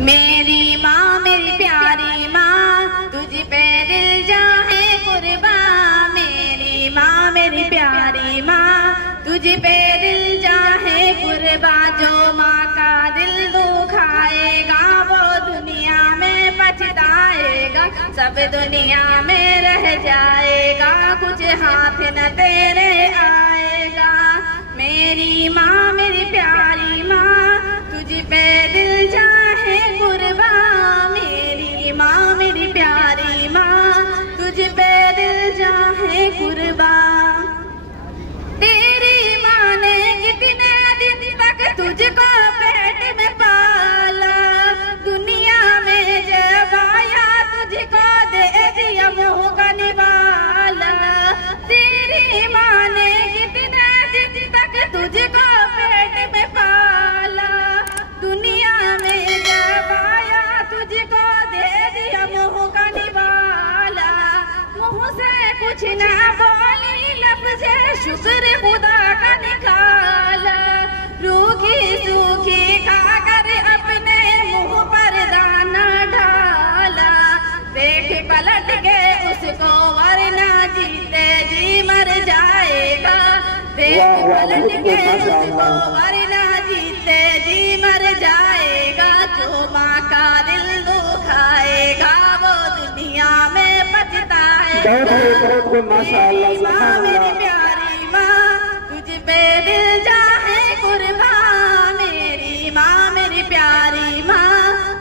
मेरी माँ मेरी प्यारी माँ तुझ पे दिल जाए कुर्बान। मेरी माँ मेरी प्यारी माँ तुझ पे दिल जाए कुर्बान। जो माँ का दिल दुखाएगा वो दुनिया में पछताएगा। सब दुनिया में रह जाएगा कुछ हाथ न तेरे आएगा। मेरी माँ मेरी प्यारी माँ तुझ पे दिल जाए कुर्बान। मेरी माँ मेरी प्यारी माँ तुझ पे दिल जाए कुर्बान। तेरी माँ ने कितने दिन तक तुझको पेट में पाला। दुनिया में जब आया तुझको दे दिया मुँह का निवाला। तेरी माँ ने कितने दिन तक तुझको पेट में पाला। दुनिया में जब आया तुझको दे दिया मुँह का निवाला। मुँह से कुछ ना बोली लफ्ज़ शुक्र खुदा का निकाला। रूखी सूखी खाकर अपने मुँह पर दाना डाला। देख पलट के उसको वरना जीते जी मर जाएगा। देख पलट के उसको वरना जीते जी मर जाएगा। जो माँ का दिल दुखाएगा वो दुनिया में पछताएगा। माँ मेरी प्यारी माँ तुझ पे दिल जाए कुर्बान। मेरी माँ मेरी प्यारी माँ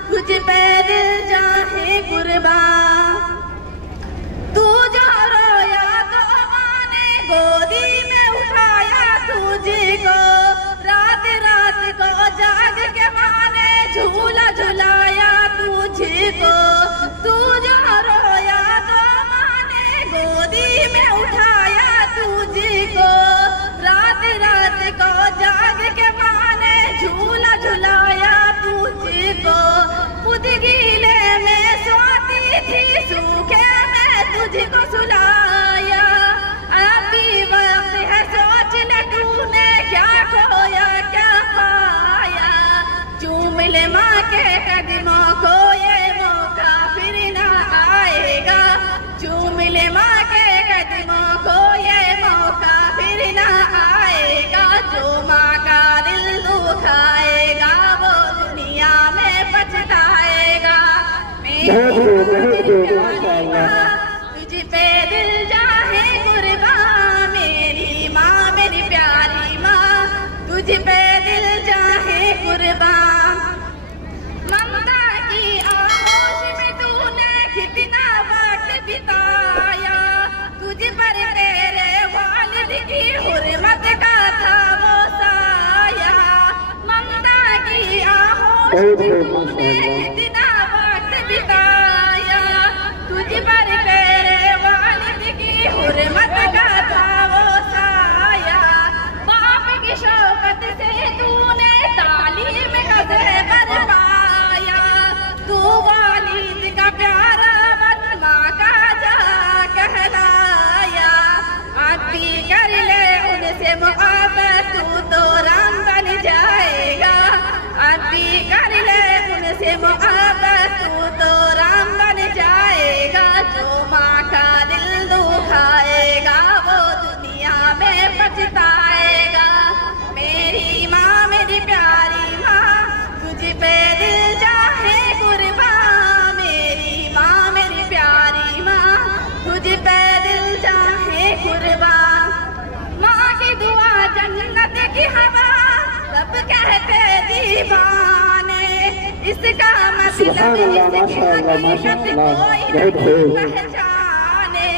तुझ पे दिल जाए कुर्बान। तू जो रोया तो माँ ने गोदी में उठाया तुझको। रात रात को जाग के माँ ने झूला झुलाया तुझको। तू जो रोया तो माँ ने गोदी में उठाया तुझको। रात रात को जाग के माँ ने झूला झुलाया तुझको। खुद गीले में सोती थी सूखे में तुझको सुलाया। अभी वक्त है सोच ले तूने क्या खोया क्या पाया। चूम ले माँ के कदमों को ये मौका फिर ना आएगा। चूम ले माँ के कदमों को ये मौका फिर ना आएगा। जो माँ का दिल दुखाएगा वो दुनिया में पछताएगा। तुझ पे दिल जाए कुर्बान। मेरी माँ मेरी प्यारी माँ तुझ पे दिल जाए कुर्बान। ममता की आगोश में तूने कितना वक्त बिताया। तुझ पर तेरे वालिद की हुर्मत का था वो साया। ममता की आगोश में तूने कितना वक्त बिताया। तुझ पर तेरे वालिद की हुर्मत का था वो साया। बाप की शौकत से तूने तालीम कदर पर पाया। तू वालिद का प्यारा बन माँ का जा कहलाया। अब भी कर ले उनसे मुआबत तू तो राम बन जाएगा। अब भी कर ले उनसे मुआबत तू तो राम बन जाएगा। जो माँ का दिल दुखाएगा वो दुनिया में पछताएगा। मेरी माँ मेरी प्यारी माँ तुझ पे दिल जाए कुर्बान। मेरी माँ मेरी प्यारी माँ तुझ पे दिल जाए कुर्बान। माँ की दुआ जन्नत की हवा सब कहते दीवाने। इसका मतलब इसकी हकीकत कोई नहीं पहचाने।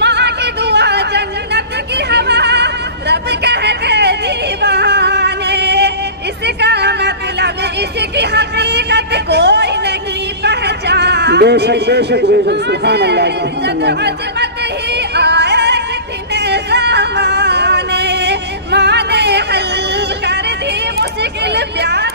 माँ की दुआ जन्नत की हवा रब कहते दीवाने। इसका मतलब इसकी हकीकत कोई नहीं पहचाने। बेशक बेशक बेशक सुभान अल्लाह। अजमत ही आए कितने ज़माने। माँ ने हल कर दी मुश्किल प्यार